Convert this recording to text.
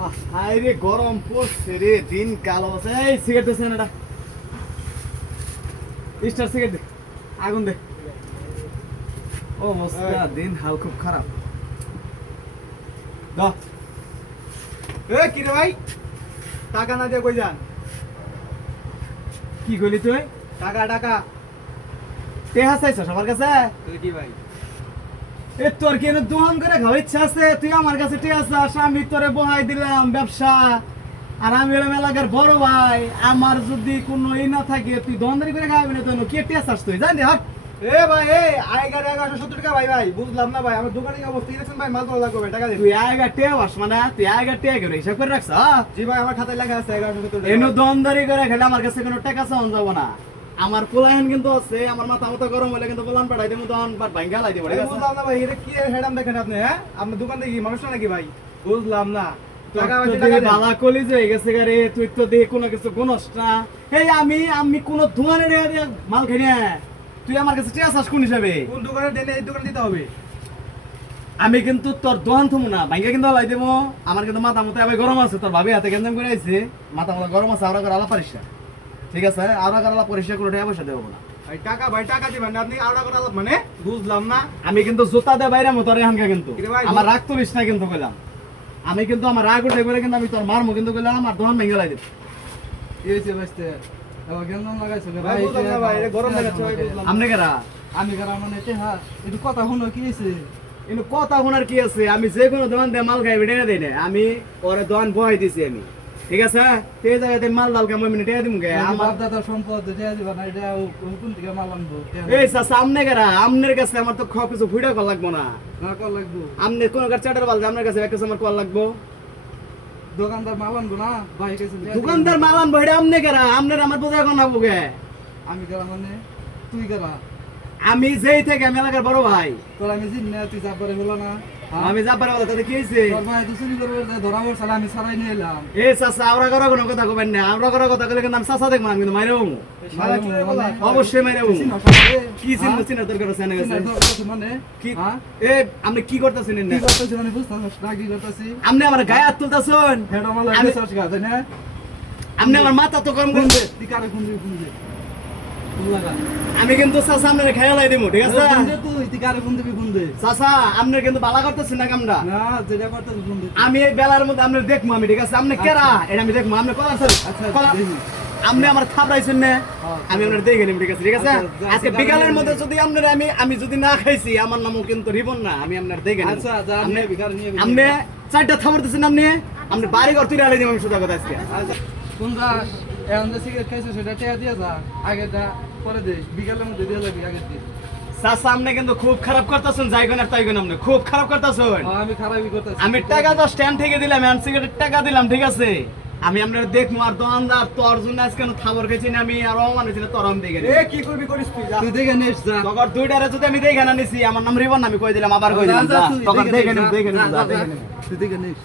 আরে গরম পড়ছে রে, দিন কালো আছে। এই সিগারেট দিছে না, স্টার সিগারেট দে, আগুন দে। ও মস্তা, দিন হাল খুব খারাপ। দাও। এ কি রে ভাই, টাকা না দিয়ে কই যান? কি কইলি তুই? টাকা টাকা টেহা চাইছ সবার কাছে? কি ভাই? এ তোর কি এনে দোকান করে খাওয়ার ইচ্ছা আছে? তুই আমার কাছে টেহা চাস, আমি তোরে বহাই দিলাম ব্যবসা। আর আমি হলাম এলাকার বড় ভাই, আমার যদি কোনো ই না থাকে তুই দোকানদারি করে খাওয়াবি না। তো কে টেহা চাস তুই? জান দে হাট। এ ভাই, এই আইগার 1170 টাকা ভাই। ভাই বুঝলাম না ভাই, আমার দোকানে কি অবস্থা দেখছেন ভাই? মাল তোলা লাগবে ভাই, টাকা দিন। তুই আয়গা টেহা বাস মানে তুই আয়গা টেহা করে হিসাব করে রাখছ? জি ভাই, আমার খাতায় লেখা আছে 1170 টাকা। এনো দোকানদারি করে খেলে আমার কাছে কোনো টাকা চাওয়া যাব না। আমার পোলায়ন কিন্তু আছে, আমার মাথা মতো গরম হলে কিন্তু পোলান পাঠাই দেবো, তখন ভাঙ্গা লাই দেবো। ঠিক আছে? বুঝলাম না ভাই, এটা কি হেডাম দেখেন আপনি? হ্যাঁ, আপনার দোকান থেকে কি মানুষ না নাকি ভাই? বুঝলাম না। টাকা তোর পয়সা তো দেখে টাকা দেন। বালা কলি যে গেছে রে, তুই তো দেখে কোনো কিছু গুনস না। এই আমি কোনো ধোঁয়ানে রে মাল খাই না। তুই আমার কাছে টিয়া চাস কোন হিসাবে? কোন দোকানে দেন? এই দোকানে দিতে হবে। আমি কিন্তু তোর দোকান থমু না, ভাঙ্গা কিন্তু লাই দেবো। আমার কিন্তু মাথা মতো আবার গরম আছে, তোর ভাবি হাতে গেঞ্জাম করে আইছে, মাথা মতো গরম আছে। আরো করে আলাপ পারিস না, ঠিক আছে? আরো করে আলাপ পরিষ্কার করে টাকা পয়সা দেবো না। ভাই টাকা দিবেন না আপনি? আড়া করে আলাপ মানে বুঝলাম না। আমি কিন্তু জুতা দে বাইরে মতো এখানকা কিন্তু কিরে ভাই, আমার রাগ তুলিস না কিন্তু কইলাম। আমি কিন্তু আমার রাগ উঠে করে কিন্তু আমি তোর মারমু কিন্তু কইলাম, আমার দোকান ভেঙে লাই দেব। কি হয়েছে বাঁচতে? এবার গেঞ্জাম লাগাইছো রে ভাই ভাই? বুঝলাম না ভাই, এটা গরম লাগাচ্ছে ভাই, বুঝলাম না। আমনে কেরা? আমি কারা মানে হ্যাঁ একটু কথা শুনো, কি হয়েছে? কিন্তু কথা শোনার কি আছে? আমি যে কোনো দোকান দিয়ে মাল খাই বেটে দেই না। আমি ওরে দোকান বহাই দিছি আমি, ঠিক আছে? সেই জায়গাতে মাল ডাল কাম আমি টেয়া দিমু গে। আমার আমার বাপ দাদার সম্পদ দেয়া দিবা না, এটা কোন থেকে মাল আনবো? এই চাচা আমনে কেরা? আমনের কাছে আমার তো কিছু ফুইডা কল লাগবো না। না কল লাগবো? আমনে কোন কার চাটার বাল আপনার কাছে একটা আমার কল লাগবো? দোকানদার মাল আনবো না ভাই কাছে? দোকানদার মাল আনবো, এটা আমনে কেরা? আমনের আমার বোঝা কোন লাগবো গে? আমি কারা মানে? তুই কারা? আমি যেই থেকে আমি এলাকার বড় ভাই। তোর আমি চিনি না, তুই চাপরে হলো না? আমি যা পারে তাতে কি হয়েছে? তোর ভাই তো চুরি করবে, ধরা পড়ছে, আমি সারাই নিয়ে এলাম। এ চাচা আওরা করা কোনো কথা কবেন না। আওরা করা কথা কইলে কিন্তু আমি চাচা দেখবো, আমি কিন্তু মাইরে হবো। সারা কি রে বলা? অবশ্যই মাইরে হবো। চিনো সাথে? কি চিন্তা চিন্তা দরকার আছে না গেছে? মানে কি হ্যাঁ? এ আপনি কি করতেছেন কি না? করতেছি মানে বুঝতাম না, কি করতেছি? আপনি আমার গায়ে হাত তুলতেছেন। হেডা মাল আমি- লাগে সরস গাছে না? আপনি আমার মাথা তো গরম ফোন করেন। দে, তুই কারে ফোন দিবি? ফোন দে। ফোন লাগা। আমি কিন্তু চাচা আপনার খেয়াল লাই দেবো, ঠিক আছে? ফোন দে তুই কারে ফোন দিবি? ফোন দে। চাচা আপনার কিন্তু বালা করতেছেন না কামটা। না, যেটা করতেছি ফোন দে। আমি এই বেলার মধ্যে আপনার দেখবো, আমি ঠিক আছে? আপনি কেরা এটা আমি দেখবো। আপনি কলা স্যার আচ্ছা, কলা দেখি। আপনি আমার থাপড়াইছেন না, হ্যাঁ, আমি আপনার দেখে নিব, ঠিক আছে? ঠিক আছে? আচ্ছা, যা, আজকে যা, বিকালের যা, মধ্যে যা। যদি আপনার আমি যদি না খাইছি, আমার নামও কিন্তু রিবন না, আমি আপনার দেখে নিব। আচ্ছা, যা, আপনি নিয়ে ভিখারি নিয়ে ভিখারি। আপনি চারটা থাপড় দিচ্ছেন, আপনি বাড়ি ঘর তুলে আলাই দিব। আমি সোজা কথা আজকে আচ্ছা, কোন যা এখন যে সিগারেট খাইছো সেটা টেয়া দিয়ে যা, আগেটা পরে দে, বিকালের মধ্যে দিয়ে যাবি আগের দিন। চাচা আপনি কিন্তু খুব খারাপ করতেছেন, যাইবেন আর তাইবেন, আপনি খুব খারাপ করতেছেন। আমি খারাপই করতেছি। আমি টাকা তো স্ট্যান্ড থেকে দিলাম, এখন সিগারেটের টাকা দিলাম, ঠিক আছে? আমি আপনার দেখবো। আর দোকানদার তোর জন্য আজকে থাবর খেয়েছি না, আমি আর অমানুষ তোর আমি দেখে এ কি করবি করিস তুই? যা। তুই দেখে নিস যা। তখন দুইটারে যদি আমি দেখে না নিছি, আমার নাম রিবন না, আমি কই দিলাম, আবার কই দিলাম। যা, যা, তুই তখন দেখে নিস, নিব, যা, দেখে নিব, যা, যা, যা, দেখে নিব। তুই দেখে নিস।